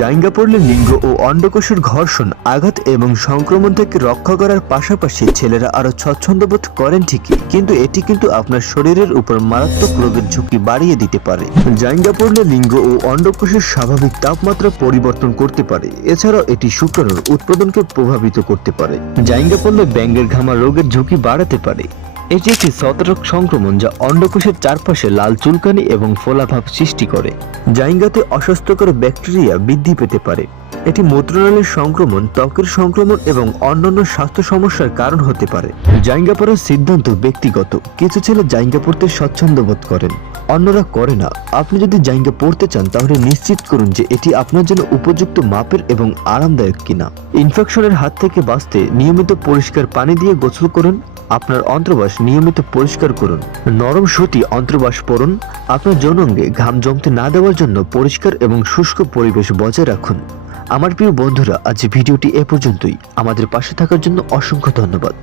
জাইঙ্গা পড়লে লিঙ্গ ও অন্ডকোষের ঘর্ষণ, আঘাত এবং সংক্রমণ থেকে রক্ষা করার পাশাপাশি ছেলেরা আরও স্বচ্ছন্দবোধ করেন ঠিকই, কিন্তু এটি কিন্তু আপনার শরীরের উপর মারাত্মক রোগের ঝুঁকি বাড়িয়ে দিতে পারে। জাইঙ্গা পড়লে লিঙ্গ ও অন্ডকোষের স্বাভাবিক তাপমাত্রা পরিবর্তন করতে পারে, এছাড়াও এটি শুক্রাণুর উৎপাদনকে প্রভাবিত করতে পারে। জাইঙ্গা পড়লে ব্যাঙ্গের ঘামা রোগের ঝুঁকি বাড়াতে পারে। এটি একটি সতর্ক সংক্রমণ যা অন্ডকোষের চারপাশে লাল চুলকানি এবং ফোলাভাব সৃষ্টি করে। জাইঙ্গাতে অস্বাস্থ্যকর ব্যাকটেরিয়া বৃদ্ধি পেতে পারে। এটি মূত্রনালীর সংক্রমণ, ত্বকের সংক্রমণ এবং অন্যান্য স্বাস্থ্য সমস্যার কারণ হতে পারে। জাইঙ্গা পড়ার সিদ্ধান্ত ব্যক্তিগত। কিছু ছেলে জাইঙ্গা পড়তে স্বচ্ছন্দ বোধ করেন। অন্যরা করে না। আপনি যদি জাইঙ্গা পড়তে চান, তাহলে নিশ্চিত করুন যে এটি আপনার জন্য উপযুক্ত মাপের এবং আরামদায়ক কিনা। ইনফেকশনের হাত থেকে বাঁচতে নিয়মিত পরিষ্কার পানি দিয়ে গোসল করুন। আপনার অন্ত্রবাস নিয়মিত পরিষ্কার করুন। নরম সুতি অন্ত্রবাস পরুন। আপনার যৌনাঙ্গে ঘাম জমতে না দেওয়ার জন্য পরিষ্কার এবং শুষ্ক পরিবেশ বজায় রাখুন। আমার প্রিয় বন্ধুরা আজ ভিডিওটি এ পর্যন্তই। আমাদের পাশে থাকার জন্য অসংখ্য ধন্যবাদ।